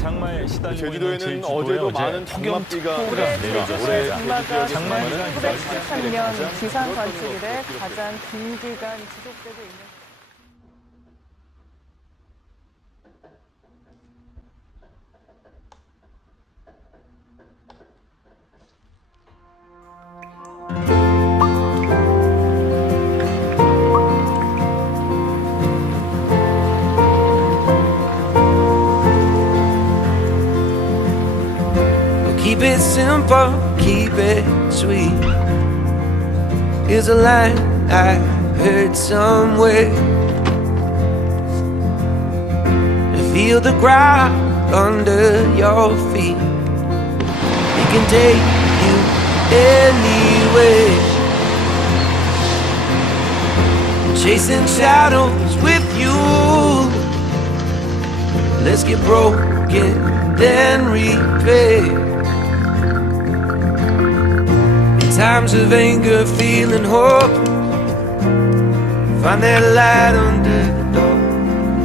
장마에 시달리고 있는 제주도에는 제주도에 어제도 많은 장맛비가 내려졌습니다. 장마 기간 913년 기상 관측 이래 가장 긴 기간 지속되고 있는. Keep it simple, keep it sweet is a line I heard somewhere. And feel the ground under your feet. It can take you anywhere. Chasing shadows with you. Let's get broken, then repair. Times of anger, feeling hope. Find that light under the door.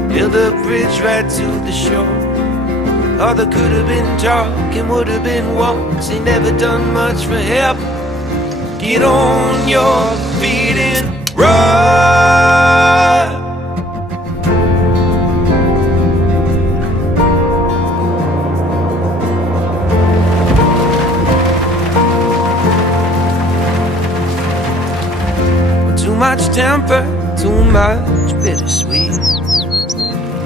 Build a bridge right to the shore. All that could have been talking would have been once. Ain't never done much for help. Get on your feet and run. Too much temper, too much bittersweet.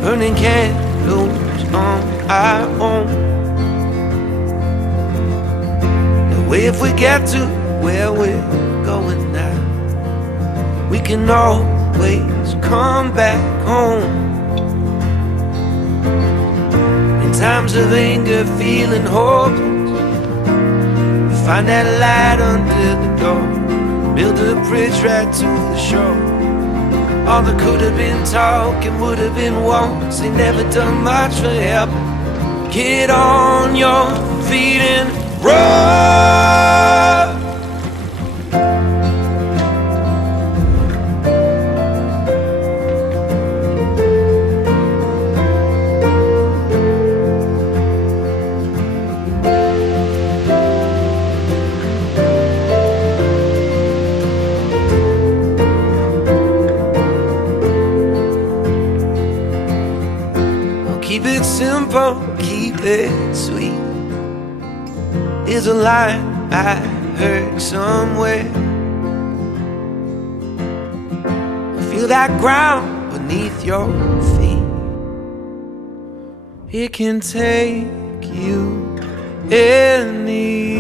Burning candles on our own. The way if we get to where we're going now, we can always come back home. In times of anger, feeling hopeless, find that light under the door. Build a bridge right to the shore. All that could have been talking would have been once. They never done much for help. Get on your feet and run. Keep it simple, keep it sweet is a line I heard somewhere. Feel that ground beneath your feet. It can take you anywhere.